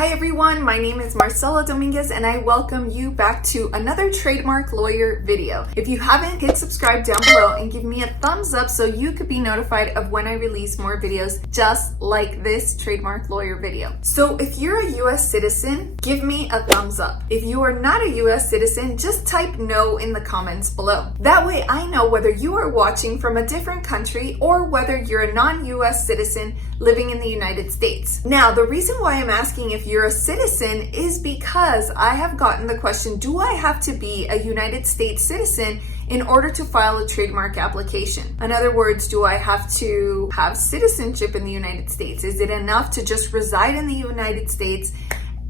Hi everyone, my name is Marcella Dominguez and I welcome you back to another Trademark Lawyer video. If you haven't, hit subscribe down below and give me a thumbs up so you could be notified of when I release more videos just like this Trademark Lawyer video. So if you're a US citizen, give me a thumbs up. If you are not a US citizen, just type no in the comments below. That way I know whether you are watching from a different country or whether you're a non-US citizen living in the United States. Now, the reason why I'm asking if you're a citizen is because I have gotten the question, do I have to be a United States citizen in order to file a trademark application? In other words, do I have to have citizenship in the United States? Is it enough to just reside in the United States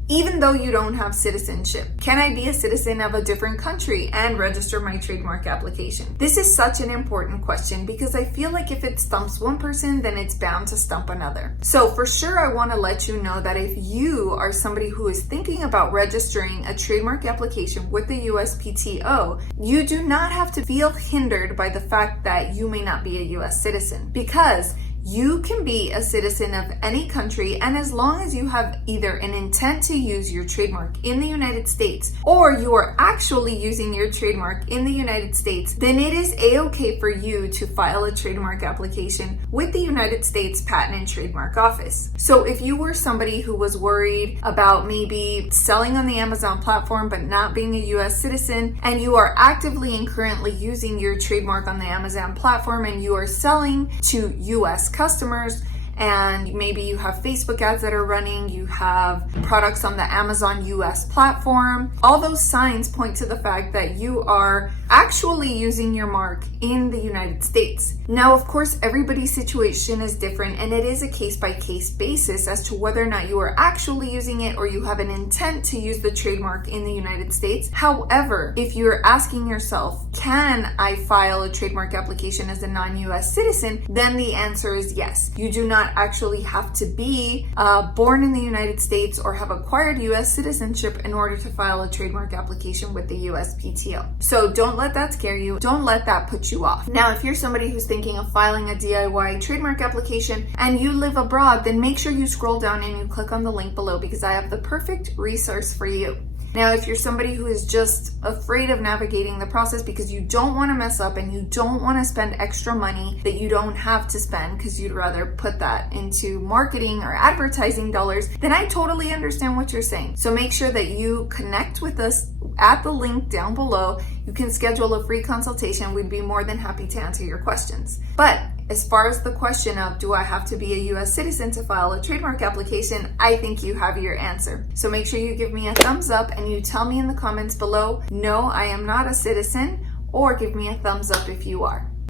even though you don't have citizenship? Can I be a citizen of a different country and register my trademark application? This is such an important question because I feel like if it stumps one person, then it's bound to stump another. So for sure, I want to let you know that if you are somebody who is thinking about registering a trademark application with the USPTO, you do not have to feel hindered by the fact that you may not be a US citizen, because you can be a citizen of any country, and as long as you have either an intent to use your trademark in the United States or you are actually using your trademark in the United States, then it is a-okay for you to file a trademark application with the United States Patent and Trademark Office. So if you were somebody who was worried about maybe selling on the Amazon platform but not being a US citizen, and you are actively and currently using your trademark on the Amazon platform and you are selling to US customers, and maybe you have Facebook ads that are running, you have products on the Amazon US platform, all those signs point to the fact that you are actually using your mark in the United States. Now, of course, everybody's situation is different and it is a case-by-case basis as to whether or not you are actually using it or you have an intent to use the trademark in the United States. However, if you're asking yourself, can I file a trademark application as a non-US citizen, then the answer is yes. You do not actually have to be born in the United States or have acquired US citizenship in order to file a trademark application with the USPTO. So don't let that scare you. Don't let that put you off. Now, if you're somebody who's thinking of filing a DIY trademark application and you live abroad, then make sure you scroll down and you click on the link below because I have the perfect resource for you. Now, if you're somebody who is just afraid of navigating the process because you don't want to mess up and you don't want to spend extra money that you don't have to spend because you'd rather put that into marketing or advertising dollars, then I totally understand what you're saying. So make sure that you connect with us at the link down below. You can schedule a free consultation. We'd be more than happy to answer your questions. But as far as the question of, do I have to be a US citizen to file a trademark application, I think you have your answer. So make sure you give me a thumbs up and you tell me in the comments below, no, I am not a citizen, or give me a thumbs up if you are.